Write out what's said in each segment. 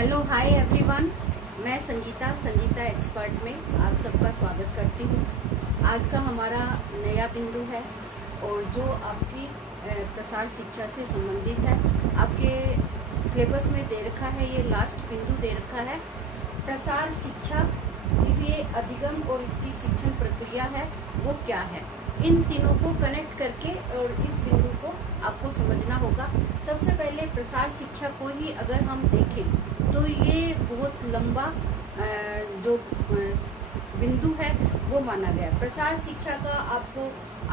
Hello hi everyone, मैं Sangeeta expert में आप सबका स्वागत करती हूँ। आज का हमारा नया बिंदु है और जो आपकी प्रसार शिक्षा से संबंधित है। आपके सिलेबस में दे रखा है, ये लास्ट बिंदु दे रखा है। प्रसार शिक्षा ये अधिगम और इसकी शिक्षण प्रक्रिया है, वो क्या है। इन तीनों को कनेक्ट करके और इस बिंदु को आपको समझना होगा। सबसे पहले प्रसार शिक्षा को ही अगर हम देखें तो ये बहुत लंबा जो बिंदु है वो माना गया। प्रसार शिक्षा का आपको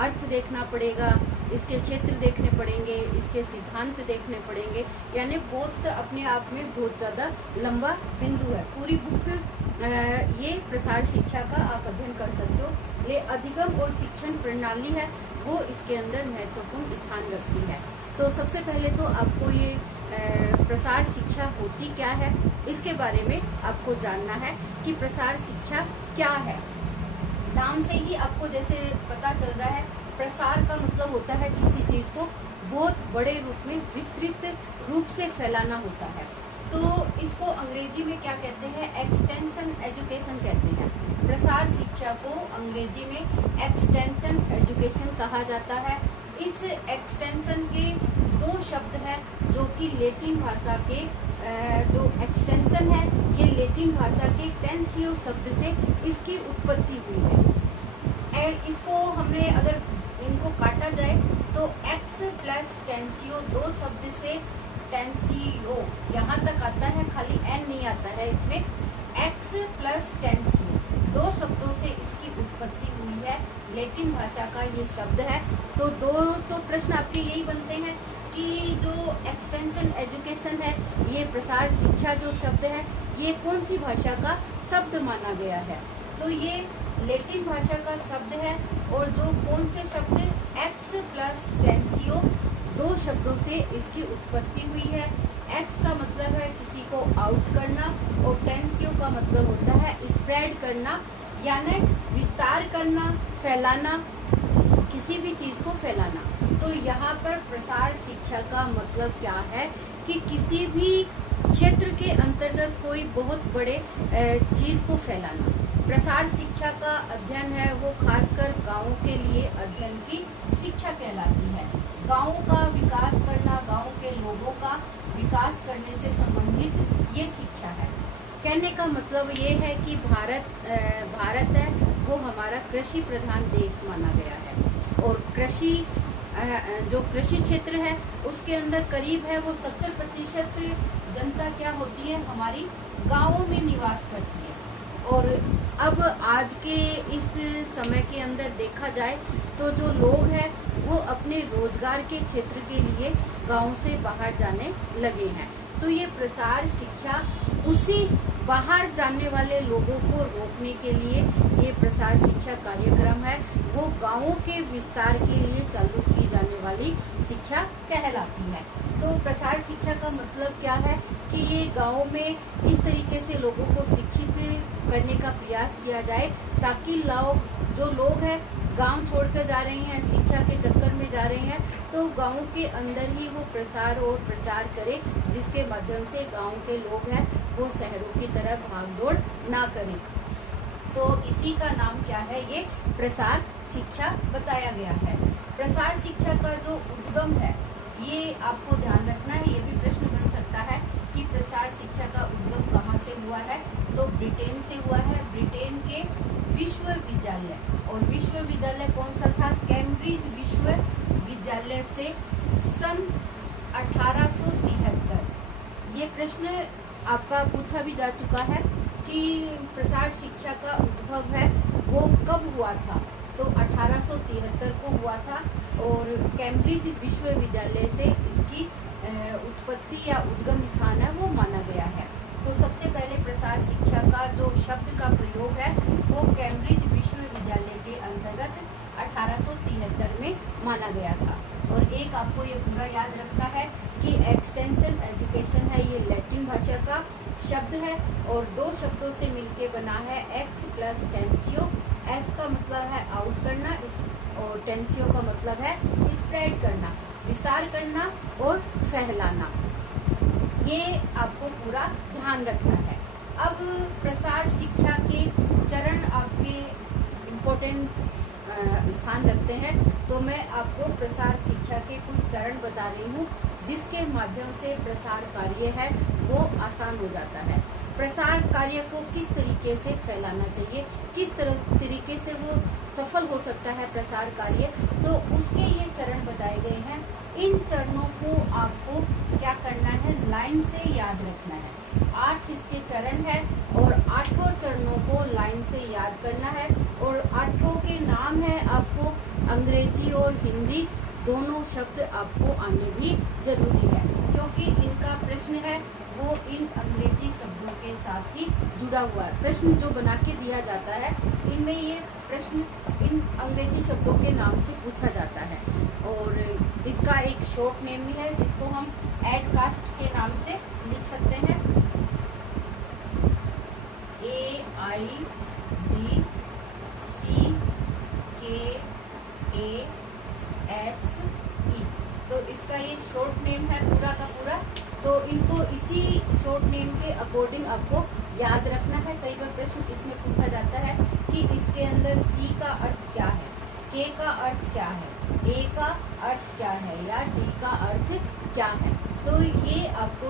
अर्थ देखना पड़ेगा, इसके क्षेत्र देखने पड़ेंगे, इसके सिद्धांत देखने पड़ेंगे, यानी बहुत अपने आप में बहुत ज्यादा लंबा बिंदु है। पूरी बुक ये प्रसार शिक्षा का आप अध्ययन कर सकते हो। ये अधिगम और शिक्षण प्रणाली है, वो इसके अंदर महत्वपूर्ण स्थान रखती है। तो सबसे पहले तो आपको ये प्रसार शिक्षा होती क्या है, इसके बारे में आपको जानना है कि प्रसार शिक्षा क्या है। नाम से ही आपको जैसे पता चल रहा है, प्रसार का मतलब होता है किसी चीज को बहुत बड़े रूप में, विस्तृत रूप से फैलाना होता है। तो इसको अंग्रेजी में क्या कहते हैं, एक्सटेंशन एजुकेशन कहते हैं। प्रसार शिक्षा को अंग्रेजी में एक्सटेंशन एजुकेशन कहा जाता है। इस एक्सटेंशन के दो शब्द हैं जो कि लेटिन भाषा के जो एक्सटेंशन है, ये लेटिन भाषा के टेंसियो शब्द से इसकी उत्पत्ति हुई है। इसको हमने अगर इनको काटा जाए तो एक्स प्लस टेंसियो दो शब्द से टेंसियो यहाँ तक आता है, खाली एन नहीं आता है इसमें। एक्स प्लस टेंसियो दो शब्दों से इसकी उत्पत्ति हुई है, लेटिन भाषा का ये शब्द है। तो प्रश्न आपके यही बनते हैं कि जो एक्सटेंशन एजुकेशन है, ये प्रसार शिक्षा जो शब्द है, ये कौन सी भाषा का शब्द माना गया है। तो ये लेटिन भाषा का शब्द है और जो कौन से शब्द, एक्स प्लस टेंसियो दो शब्दों से इसकी उत्पत्ति हुई है। एक्स का मतलब है किसी को आउट करना और टेंसियो का मतलब होता है स्प्रेड करना, यानी विस्तार करना, फैलाना, किसी भी चीज को फैलाना। तो यहाँ पर प्रसार शिक्षा का मतलब क्या है कि किसी भी क्षेत्र के अंतर्गत कोई बहुत बड़े चीज को फैलाना। प्रसार शिक्षा का अध्ययन है वो खासकर गांवों के लिए अध्ययन की शिक्षा कहलाती है। गांवों का विकास करना, गांव के लोगों का विकास करने से संबंधित ये शिक्षा है। कहने का मतलब ये है कि भारत है वो हमारा कृषि प्रधान देश माना गया है और जो कृषि क्षेत्र है उसके अंदर करीब है वो 70% जनता क्या होती है, हमारी गांवों में निवास करती है। और अब आज के इस समय के अंदर देखा जाए तो जो लोग हैं वो अपने रोजगार के क्षेत्र के लिए गांव से बाहर जाने लगे हैं। तो ये प्रसार शिक्षा उसी बाहर जाने वाले लोगों को रोकने के लिए ये प्रसार शिक्षा कार्यक्रम है, वो गांवों के विस्तार के लिए चालू की जाने वाली शिक्षा कहलाती है। तो प्रसार शिक्षा का मतलब क्या है कि ये गांवों में इस तरीके से लोगों को शिक्षित करने का प्रयास किया जाए ताकि जो लोग हैं गांव छोड़कर जा रहे हैं, शिक्षा के चक्कर में जा रहे हैं, तो गांव के अंदर ही वो प्रसार और प्रचार करें, जिसके माध्यम से गांव के लोग हैं वो शहरों की तरह भागदौड़ ना करें। तो इसी का नाम क्या है, ये प्रसार शिक्षा बताया गया है। प्रसार शिक्षा का जो उद्गम है ये आपको ध्यान रखना है, ये भी प्रश्न बन सकता है कि प्रसार शिक्षा का उद्गम कहाँ से हुआ है। तो ब्रिटेन से हुआ है, ब्रिटेन के विश्वविद्यालय, और विश्वविद्यालय कौन सा था, कैम्ब्रिज विश्वविद्यालय से सन 1873। ये प्रश्न आपका पूछा भी जा चुका है कि प्रसार शिक्षा का उद्भव है वो कब हुआ था, तो 1873 को हुआ था और कैम्ब्रिज विश्वविद्यालय से इसकी उत्पत्ति या उद्गम स्थान है वो माना गया है। तो सबसे पहले प्रसार शिक्षा का जो शब्द का प्रयोग है वो कैम्ब्रिज विश्वविद्यालय के अंतर्गत 1873 में माना गया था। और एक आपको ये पूरा याद रखना है कि एक्सटेंशन एजुकेशन है, ये लैटिन भाषा का शब्द है और दो शब्दों से मिलके बना है, एक्स प्लस टेंसियो। एक्स का मतलब है आउट करना और टेंसियो का मतलब है स्प्रेड करना, विस्तार करना और फैलाना। ये आपको पूरा ध्यान रखना है। अब प्रसार शिक्षा के चरण आपके इम्पोर्टेंट स्थान रखते हैं, तो मैं आपको प्रसार शिक्षा के कुछ चरण बता रही हूँ जिसके माध्यम से प्रसार कार्य है वो आसान हो जाता है। प्रसार कार्य को किस तरीके से फैलाना चाहिए, किस तरीके से वो सफल हो सकता है प्रसार कार्य, तो उसके ये चरण बताए गए हैं। इन चरणों को आपको क्या करना है, लाइन से याद रखना है। 8 इसके चरण है और 8 चरणों को लाइन से याद करना है। और 8 के नाम है आपको अंग्रेजी और हिंदी दोनों शब्द आपको आने भी जरूरी है, क्योंकि इनका प्रश्न है वो इन अंग्रेजी शब्दों के साथ ही जुड़ा हुआ है। प्रश्न जो बना के दिया जाता है इनमें ये प्रश्न इन अंग्रेजी शब्दों के नाम से पूछा जाता है। और इसका एक शॉर्ट नेम भी है जिसको हम एड कास्ट के नाम से लिख सकते हैं, AIDCKASE। तो इसका ये शॉर्ट नेम है पूरा का पूरा। तो इनको इसी शॉर्ट नेम के अकॉर्डिंग आपको याद रखना है। कई बार प्रश्न इसमें पूछा जाता है कि इसके अंदर C का अर्थ क्या है, K का अर्थ क्या है, A का अर्थ क्या है या D का अर्थ क्या है। तो ये आपको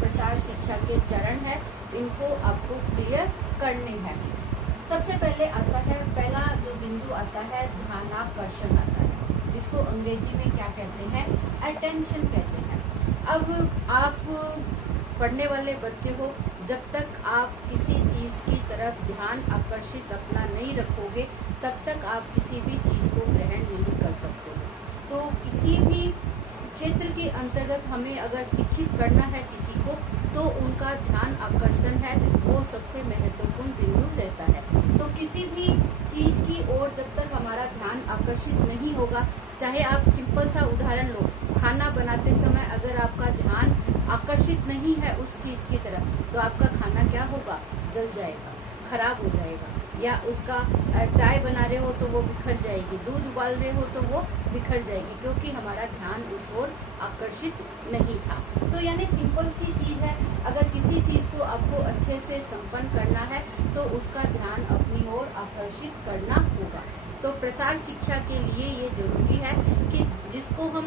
प्रसार शिक्षा के चरण है, इनको आपको क्लियर करने हैं। सबसे पहले आता है, पहला जो बिंदु आता है ध्यानाकर्षण आता है, जिसको अंग्रेजी में क्या कहते हैं, अटेंशन कहते हैं। अब आप पढ़ने वाले बच्चे हो, जब तक आप किसी चीज की तरफ ध्यान आकर्षित अपना नहीं रखोगे तब तक आप किसी भी चीज को ग्रहण नहीं कर सकते हो। तो किसी भी क्षेत्र के अंतर्गत हमें अगर शिक्षित करना है किसी को, तो उनका ध्यान आकर्षण है वो सबसे महत्वपूर्ण बिंदु रहता है। तो किसी भी चीज की ओर जब तक हमारा ध्यान आकर्षित नहीं होगा, चाहे आप सिंपल सा उदाहरण लो, खाना बनाते समय अगर आपका ध्यान आकर्षित नहीं है उस चीज की तरफ, तो आपका खाना क्या होगा, जल जाएगा, खराब हो जाएगा। या उसका चाय बना रहे हो तो वो बिखर जाएगी, दूध उबाल रहे हो तो वो बिखर जाएगी, क्योंकि हमारा ध्यान उस ओर आकर्षित नहीं था। तो यानी सिंपल सी चीज है, अगर किसी चीज को आपको अच्छे से संपन्न करना है तो उसका ध्यान अपनी ओर आकर्षित करना होगा। तो प्रसार शिक्षा के लिए ये जरूरी है कि जिसको हम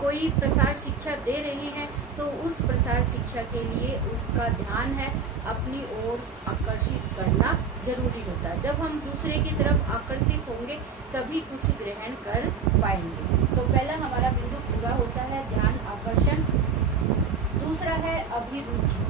कोई प्रसार शिक्षा दे रहे हैं तो उस प्रसार शिक्षा के लिए उसका ध्यान है अपनी ओर आकर्षित करना जरूरी होता है। जब हम दूसरे की तरफ आकर्षित होंगे तभी कुछ ग्रहण कर पाएंगे। तो पहला हमारा बिंदु पूरा होता है ध्यान आकर्षण। दूसरा है अभिरुचि।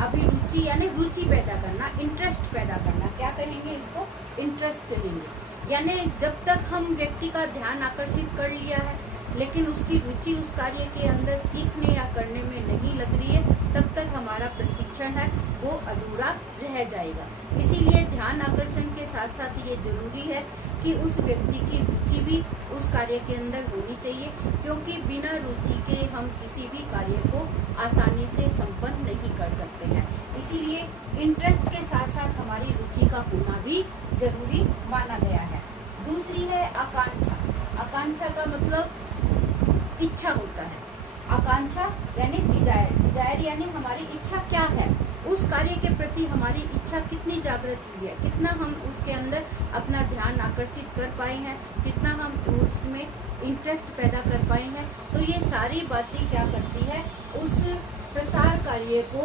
अभिरुचि यानी रुचि पैदा करना, इंटरेस्ट पैदा करना। क्या कहेंगे इसको, इंटरेस्ट कहेंगे। यानी जब तक हम व्यक्ति का ध्यान आकर्षित कर लिया है लेकिन उसकी रुचि उस कार्य के अंदर सीखने या करने में नहीं लग रही है, तब तक हमारा प्रशिक्षण है वो अधूरा रह जाएगा। इसीलिए ध्यान आकर्षण के साथ साथ ये जरूरी है कि उस व्यक्ति की रुचि भी उस कार्य के अंदर होनी चाहिए, क्योंकि बिना रुचि के हम किसी भी कार्य को आसानी से संपन्न नहीं कर सकते हैं। इसीलिए इंटरेस्ट के साथ साथ हमारी रुचि का होना भी जरूरी माना गया है। दूसरी है आकांक्षा। आकांक्षा का मतलब इच्छा होता है। आकांक्षा यानी डिजायर। डिजायर यानी हमारी इच्छा क्या है, उस कार्य के प्रति हमारी इच्छा कितनी जागृत हुई है, कितना हम उसके अंदर अपना ध्यान आकर्षित कर पाए हैं, कितना हम उसमें इंटरेस्ट पैदा कर पाए हैं। तो ये सारी बातें क्या करती है, उस प्रसार कार्य को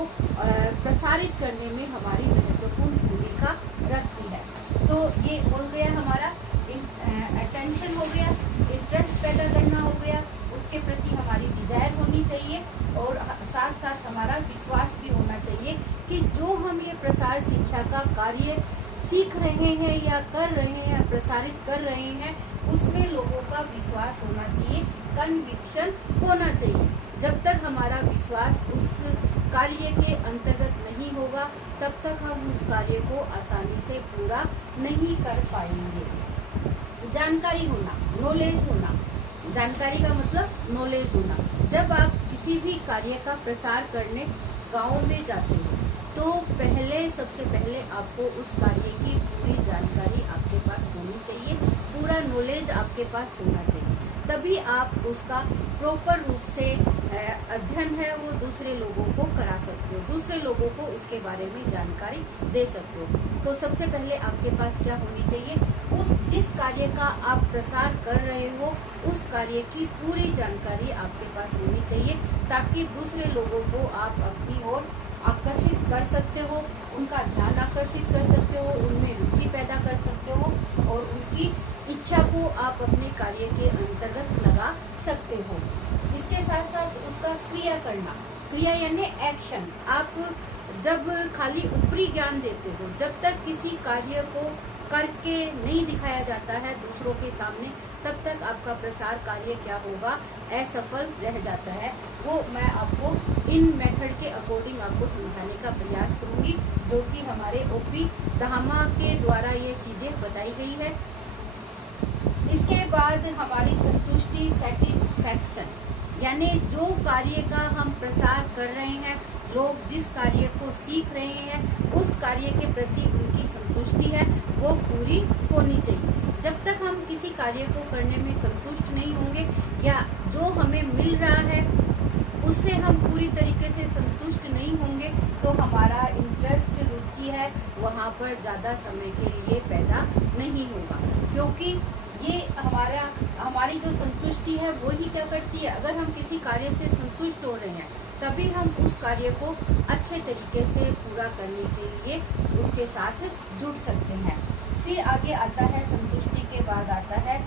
प्रसारित करने में हमारी महत्वपूर्ण भूमिका रखती है। तो ये हो गया हमारा अटेंशन हो गया, इंटरेस्ट पैदा करना हो गया, उसके प्रति हमारी डिजायर होनी चाहिए और साथ साथ हमारा विश्वास भी होना चाहिए कि जो हम ये प्रसार शिक्षा का कार्य सीख रहे हैं या कर रहे हैं, प्रसारित कर रहे हैं, उसमें लोगों का विश्वास होना चाहिए, कन्विक्शन होना चाहिए। जब तक हमारा विश्वास उस कार्य के अंतर्गत नहीं होगा तब तक हम उस कार्य को आसानी से पूरा नहीं कर पाएंगे। जानकारी होना, नॉलेज होना। जानकारी का मतलब नॉलेज होना। जब आप किसी भी कार्य का प्रसार करने गांव में जाते हो तो सबसे पहले आपको उस कार्य की पूरी जानकारी आपके पास होनी चाहिए, पूरा नॉलेज आपके पास होना चाहिए, तभी आप उसका प्रॉपर रूप से अध्ययन है वो दूसरे लोगों को करा सकते हो, दूसरे लोगों को उसके बारे में जानकारी दे सकते हो। तो सबसे पहले आपके पास क्या होनी चाहिए, उस जिस कार्य का आप प्रसार कर रहे हो उस कार्य की पूरी जानकारी आपके पास होनी चाहिए, ताकि दूसरे लोगों को आप अपनी ओर आकर्षित कर सकते हो, उनका ध्यान आकर्षित कर सकते हो, उनमें रुचि पैदा कर सकते हो और उनकी इच्छा को आप अपने कार्य के अंतर्गत लगा सकते हो। इसके साथ साथ उसका क्रिया करना, क्रिया यानी एक्शन। आप जब खाली ऊपरी ज्ञान देते हो, जब तक किसी कार्य को करके नहीं दिखाया जाता है दूसरों के सामने, तब तक आपका प्रसार कार्य क्या होगा, असफल रह जाता है। वो मैं आपको इन मेथड के अकॉर्डिंग आपको समझाने का प्रयास करूंगी, जो कि हमारे ओपी धामा के द्वारा ये चीजें बताई गई है। इसके बाद हमारी संतुष्टि, सेटिस्फैक्शन, यानी जो कार्य का हम प्रसार कर रहे हैं, लोग जिस कार्य को सीख रहे हैं उस कार्य के प्रति उनकी संतुष्टि है वो पूरी होनी चाहिए। जब तक हम किसी कार्य को करने में संतुष्ट नहीं होंगे या जो हमें मिल रहा है उससे हम पूरी तरीके से संतुष्ट नहीं होंगे, तो हमारा इंटरेस्ट, रुचि है वहाँ पर ज़्यादा समय के लिए पैदा नहीं होगा। क्योंकि ये हमारी जो संतुष्टि है वो ही क्या करती है, अगर हम किसी कार्य से संतुष्ट हो रहे हैं तभी हम उस कार्य को अच्छे तरीके से पूरा करने के लिए उसके साथ जुड़ सकते हैं। फिर आगे आता है, संतुष्टि के बाद आता है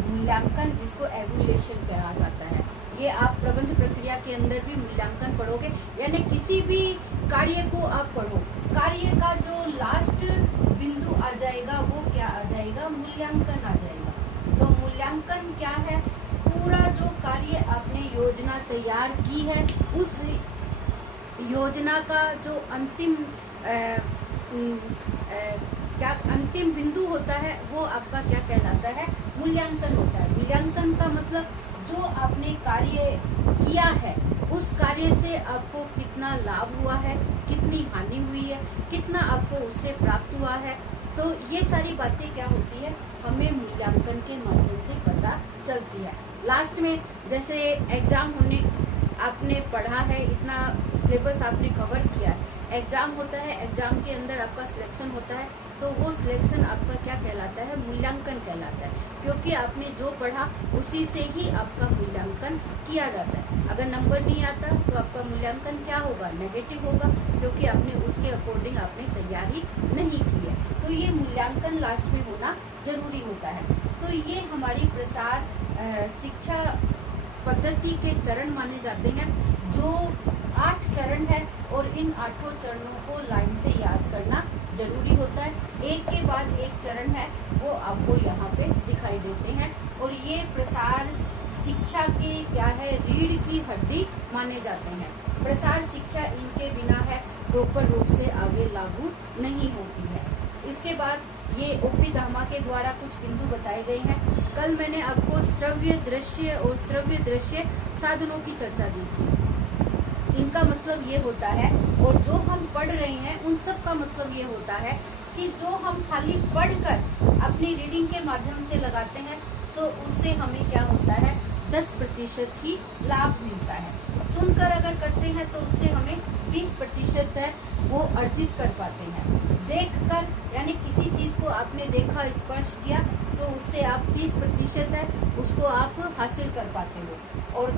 मूल्यांकन, जिसको एवल्यूएशन कहा जाता है। ये आप प्रबंध प्रक्रिया के अंदर भी मूल्यांकन पढ़ोगे, यानी किसी भी कार्य को आप पढ़ो, कार्य का जो लास्ट बिंदु आ जाएगा वो क्या आ जाएगा, मूल्यांकन आ जाएगा। तो मूल्यांकन क्या है, पूरा जो कार्य आपने योजना तैयार की है उस योजना का जो अंतिम बिंदु होता है वो आपका क्या कहलाता है, मूल्यांकन होता है। मूल्यांकन का मतलब जो आपने कार्य किया है उस कार्य से आपको कितना लाभ हुआ है, कितनी हानि हुई है, कितना आपको उससे प्राप्त हुआ है। तो ये सारी बातें क्या होती है, हमें मूल्यांकन के माध्यम से पता चलती है। लास्ट में जैसे एग्जाम होने, आपने पढ़ा है, इतना सिलेबस आपने कवर किया है, एग्जाम होता है, एग्जाम के अंदर आपका सिलेक्शन होता है, तो वो सिलेक्शन आपका क्या कहलाता है, मूल्यांकन कहलाता है। क्योंकि आपने जो पढ़ा उसी से ही आपका मूल्यांकन किया जाता है। अगर नंबर नहीं आता तो आपका मूल्यांकन क्या होगा, नेगेटिव होगा, क्योंकि आपने उसके अकॉर्डिंग आपने तैयारी नहीं की है। तो ये मूल्यांकन लास्ट में होना जरूरी होता है। तो ये हमारी प्रसार शिक्षा पद्धति के चरण माने जाते हैं, जो 8 चरण है और इन 8 चरणों को लाइन से याद करना जरूरी होता है। एक के बाद एक चरण है वो आपको यहाँ पे दिखाई देते हैं, और ये प्रसार शिक्षा के क्या है, रीढ़ की हड्डी माने जाते हैं। प्रसार शिक्षा इनके बिना है प्रॉपर रूप से आगे लागू नहीं होती है। इसके बाद ये ओपी धामा के द्वारा कुछ बिंदु बताए गए हैं। कल मैंने आपको श्रव्य दृश्य और श्रव्य दृश्य साधनों की चर्चा दी थी। इनका मतलब ये होता है, और जो हम पढ़ रहे हैं उन सब का मतलब ये होता है कि जो हम खाली पढ़कर अपनी रीडिंग के माध्यम से लगाते हैं तो उससे हमें क्या होता है, 10% ही लाभ मिलता है। सुनकर अगर करते हैं तो उससे हमें 20% है वो अर्जित कर पाते हैं। देखकर, यानी किसी चीज को आपने देखा, स्पर्श किया, तो उससे आप 30% है उसको आप हासिल कर पाते हो। और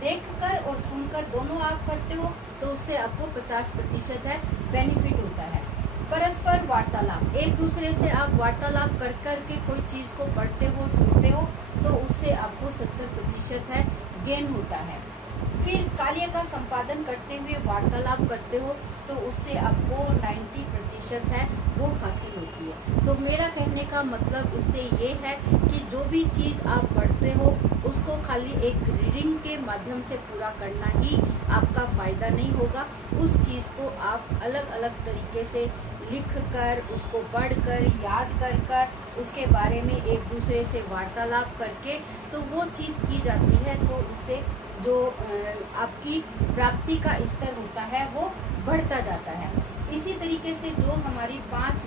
देखकर और सुनकर दोनों आप करते हो तो उससे आपको 50% है बेनिफिट होता है। परस्पर वार्तालाप, एक दूसरे से आप वार्तालाप कर के कोई चीज को पढ़ते हो, सुनते हो, तो उससे आपको 70% है गेन होता है। फिर कार्य का संपादन करते हुए वार्तालाप करते हो तो उससे आपको 90% है वो हासिल होती है। तो मेरा कहने का मतलब इससे ये है कि जो भी चीज आप पढ़ते हो उसको खाली एक रीडिंग के माध्यम से पूरा करना ही आपका फायदा नहीं होगा। उस चीज को आप अलग अलग तरीके से लिख कर, उसको पढ़ कर, याद कर उसके बारे में एक दूसरे से वार्तालाप करके तो वो चीज की जाती है, तो उससे जो आपकी प्राप्ति का स्तर होता है वो बढ़ता जाता है। इसी तरीके से जो हमारी 5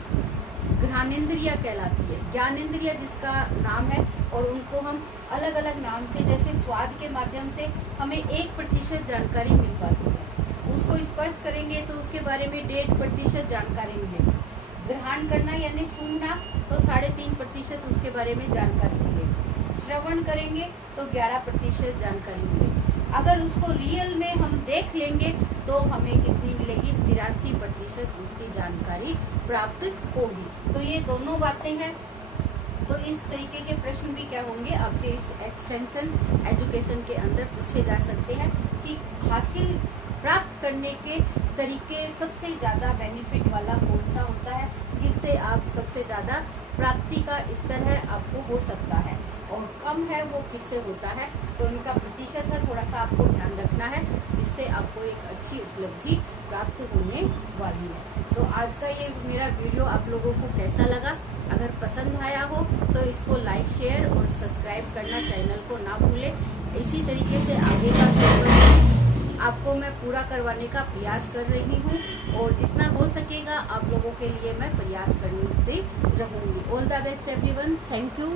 घ्राणेन्द्रिय कहलाती है, ज्ञानेन्द्रिय जिसका नाम है, और उनको हम अलग अलग नाम से, जैसे स्वाद के माध्यम से हमें 1% जानकारी मिल पाती है। उसको स्पर्श करेंगे तो उसके बारे में 1.5% जानकारी मिलेगी। ग्रहण करना यानी सुनना तो 3.5% उसके बारे में जानकारी मिलेगी। श्रवण करेंगे तो 11% जानकारी मिलेगी। अगर उसको रियल में हम देख लेंगे तो हमें कितनी मिलेगी? 83% उसकी जानकारी प्राप्त होगी। तो ये दोनों बातें हैं। तो इस तरीके के प्रश्न भी क्या होंगे आपके इस एक्सटेंशन एजुकेशन के अंदर पूछे जा सकते हैं कि हासिल प्राप्त करने के तरीके सबसे ज़्यादा बेनिफिट वाला कौन सा होता है, जिससे आप सबसे ज़्यादा प्राप्ति का स्तर है आपको हो सकता है, और कम है वो किससे होता है। तो इनका प्रतिशत है थोड़ा सा आपको ध्यान रखना है, जिससे आपको एक अच्छी उपलब्धि प्राप्त होने वाली है। तो आज का ये मेरा वीडियो आप लोगों को कैसा लगा? अगर पसंद आया हो तो इसको लाइक, शेयर और सब्सक्राइब करना चैनल को ना भूलें। इसी तरीके से आगे का सिलेबस आपको मैं पूरा करवाने का प्रयास कर रही हूँ, और जितना हो सकेगा आप लोगों के लिए मैं प्रयास करती रहूँगी। All the best everyone, thank you.